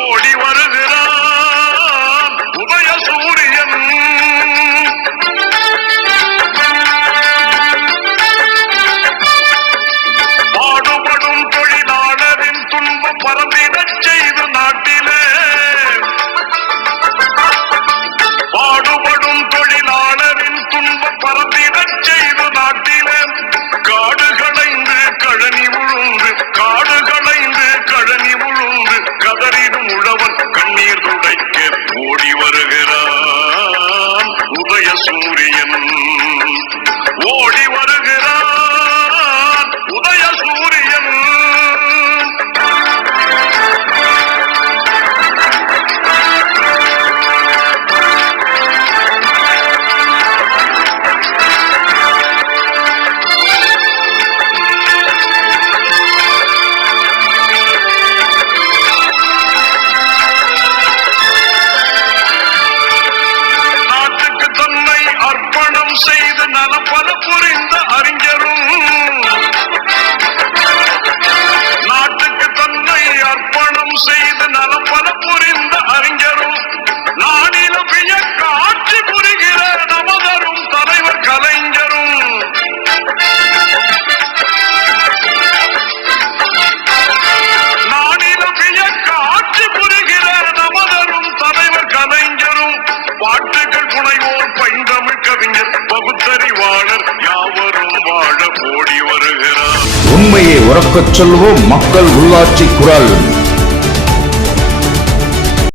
ஓடி வருகிறான் உதயசூரியன். பாடுபடும் தொழிலாளரின் துன்பம் பறந்திடச் செய்து நாட்டிலே, பாடுபடும் தொழிலாளரின் துன்பம் பறந்திடச் செய்து நாட்டிலே, காடு களைந்து கழனி உழுந்து, காடு களைந்து கழனி உழுந்து கதறிடும் உழவன் கண்ணீர் துடைக்க ஓடி வருகிறான் உதயசூரியன். ஓடி வருகிறான் உதயசூரியன். செய்து நலம் பல புரிந்த அறிஞரும், நாட்டுக்கு தன்னை அர்ப்பணம் செய்து நலம் பல புரிந்த அறிஞரும், நாடில வியக்க ஆட்சி புரிகிற நமதரும் தலைவர் கலைஞரும், நாடில வியக்க ஆட்சி புரிகிற நமதரும் தலைவர் கலைஞரும், பாட்டுகள் புனைவோர் பைந்தமிழ் கவிஞர் பகுத்தறிவாளர் யாவரும் வாழ ஓடி வருகிறார். உண்மையை உறக்கச் சொல்வோம் மக்கள் உள்ளாட்சி குரல்.